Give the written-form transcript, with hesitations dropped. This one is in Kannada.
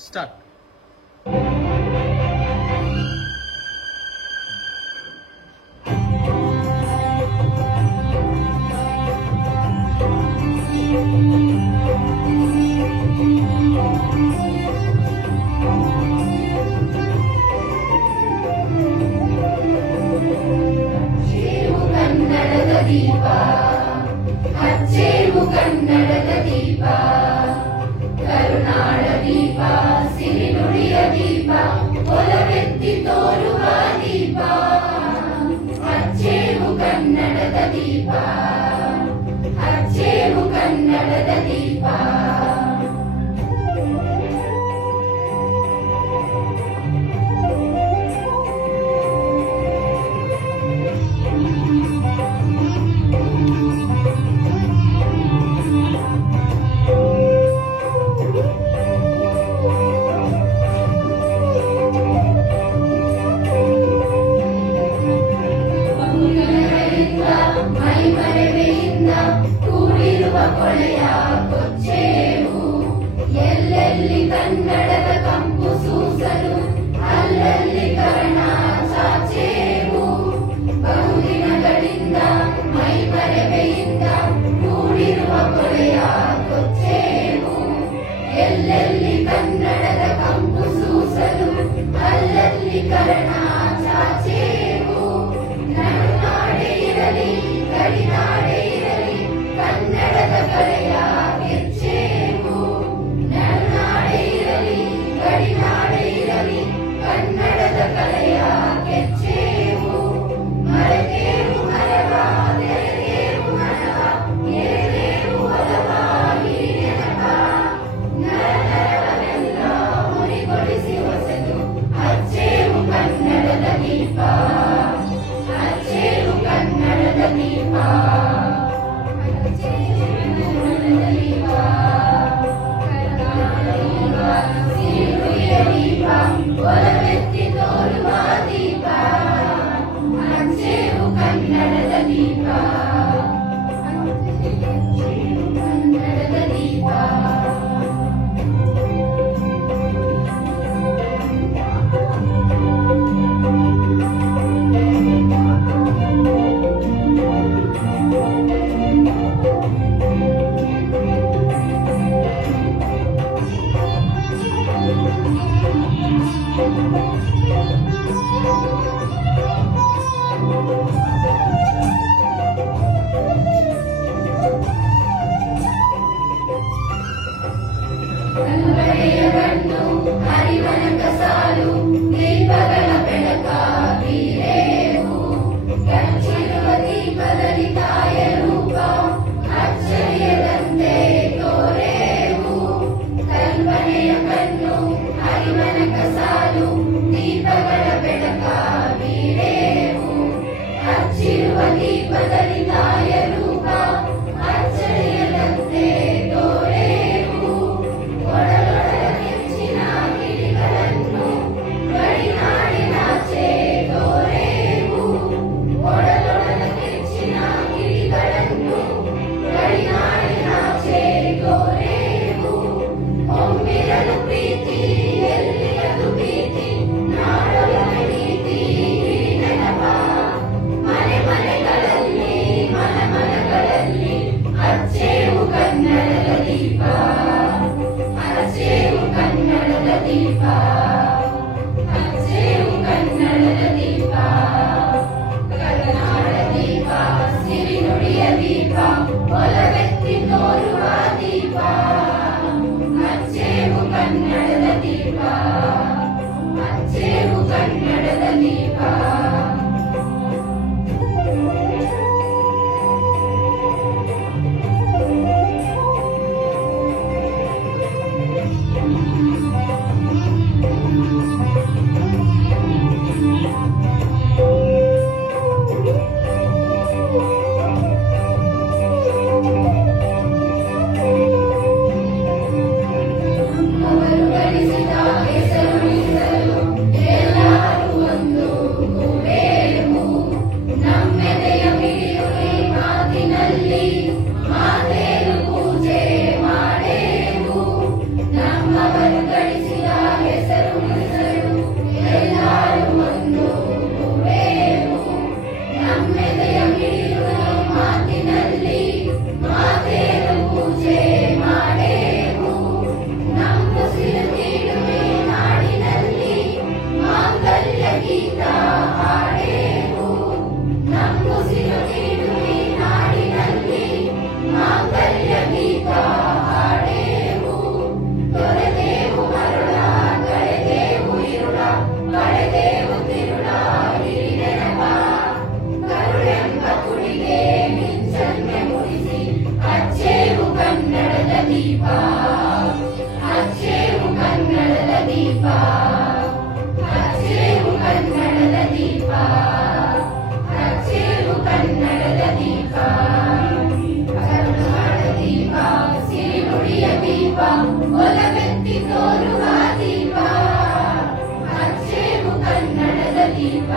ಸ್ಟಾರ್ಟ್. ಕನ್ನಡದ ದೀಪ ಹಚ್ಚೇವು, ಕನ್ನಡದ ದೀಪ ಕರುನಾಡ ದೀಪ, ಸಿರಿನುಡಿಯ ದೀಪ, ಒಲವೆತ್ತಿ ತೋರುವ ದೀಪ. ಹಚ್ಚೇವು ಕನ್ನಡದ ದೀಪ, ಹಚ್ಚೇವು ಕನ್ನಡದ ದೀಪ. ಮೈಮರೆವೆಯಿಂದ ಕೂಡಿರುವ ಕೊಳೆಯ ಕೊಚ್ಚೇವು, ಎಲ್ಲೆಲ್ಲಿ ಕನ್ನಡದ ಕಂಪು ಸೂಸಲು ಅಲ್ಲಲ್ಲಿ ಕರ್ಣ ಚಾಚೇವು. ಬಹುದಿನಗಳಿಂದ ಮೈಮರೆವೆಯಿಂದ ಕೂಡಿರುವ ಕೊಳೆಯ ಕೊಚ್ಚೇವು, ಎಲ್ಲೆಲ್ಲಿ ಕನ್ನಡದ ಕಂಪು ಸೂಸಲು ಅಲ್ಲಲ್ಲಿ ಕರ್ಣ ಚಾಚೇವು. ನಡುನಾಡೆ ಇರಲಿ ಗಡಿನಾಡೆ ಇರಲಿ ಕನ್ನಡದ ಕಲೆಯ ಕೆಚ್ಚೇವು. ನಡುನಾಡೆ ಇರಲಿ ಗಡಿನಾಡೆ ಇರಲಿ ಕನ್ನಡದ ಕಲೆಯ ಕೆಚ್ಚೇವು. ಮರೆತೇವು ಮರವ ತೆರೆದೇವು ಮನವ, ಎರೆದೇವು ಒಲವ ಹಿರಿನೆನಪ. ನರನರವನೆಲ್ಲ ಮುರಿಗೊಳಿಸಿ ಹೊಸೆದು ಹಚ್ಚೇವು ಕನ್ನಡದ ದೀಪ, ಹಚ್ಚೇವು ಕನ್ನಡದ ದೀಪ, ಹಚ್ಚೇವು ಕನ್ನಡದ ದೀಪ. ಸಿರಿನುಡಿಯ ದೀಪ, ಒಲವೆತ್ತಿ ತೋರುವ ದೀಪ. ಹಚ್ಚೇವು ಕನ್ನಡದ ದೀಪ, ಹಚ್ಚೇವು ಕನ್ನಡದ ದೀಪ. ಕಲ್ಬಳೆಯ ಕಣ್ಣು ಹರಿವನ ಕಸಾಲು, ದೀಪಗಳ ಬೆಳಕಾಗಿರೇವು. ಕಚ್ಚಿರುವ ದೀಪದಲ್ಲಿ ತಾಯ ರೂಪ ಅಚ್ಚರಿಯದಂತೆ ತೋರೇವು. ಕಲ್ಬಳೆಯ ಕಣ್ಣು ಹರಿವನ ಕಸಾಲು, ದೀಪಗಳ ಬೆಳಕಾಗಿರೇವು. ಹಚ್ಚಿರುವ ದೀಪದಲ್ಲಿ ತಾಯ ರೂಪ ಅಚ್ಚರಿಯದಂತೆ ತೋರೇವು. ಒಡಲೊಡಲ ಕೆಚ್ಚಿನ ಕಿಡಿಗಳನ್ನು ಗಡಿನಾಡಿನಾಚೆ ತೋರೇವು. ಒಡಲೊಡಲ ಕೆಚ್ಚಿನ ಕಿಡಿಗಳನ್ನು ಗಡಿನಾಡಿನಾಚೆ ತೋರೇವು. ಒಮ್ಮಿರಲು ಪ್ರೀತಿ ಎಲ್ಲಿಯದು ಭೀತಿ, ನಾಡೊಲನ ನೀತಿ ಹಿರಿನೆನಪ. ಮನೆ ಮನೆಗಳಲ್ಲಿ ಮನ ಮನಗಳಲ್ಲಿ ಹಚ್ಚೇವು ಕನ್ನಡದ ದೀಪ, ಹಚ್ಚೇವು ಕನ್ನಡದ ದೀಪ, ಹಚ್ಚೇವು ಕನ್ನಡದ ದೀಪ. ಕರುನಾಡ ದೀಪ, ಸಿರಿನುಡಿಯ ದೀಪ, ಒಲವೆತ್ತಿ ತೋರುವ ದೀಪ. ಹಚ್ಚೇವು ಕನ್ನಡದ ದೀಪ, ಹಚ್ಚೇವು ಕನ್ನಡದ ದೀಪ. ಅವರು ಗಳಿಸಿದ ಹೆಸರು ಉಳಿಸಲು ಎಲ್ಲರೂ ಒಂದು ಗೂಡೇವು. ನಮ್ಮೆದೆಯ ಮಿಡಿಯುಳಿ ಮಾತಿನಲ್ಲಿ ಮಾತೇನು ಪೂಜೆ ಮಾಡೇವು. ನಮ್ಮವರು ಗಳಿಸಿದ ದೀಪ ಹಚ್ಚೇವು ಕನ್ನಡದ ದೀಪ ಹಚ್ಚೇವು ಕನ್ನಡದ ದೀಪ ಕರುನಾಡ ದೀಪ ಸಿರಿನುಡಿಯ ದೀಪ ಒಲವೆತ್ತಿ ತೋರುವ ದೀಪ ಹಚ್ಚೇವು ಕನ್ನಡದ ದೀಪ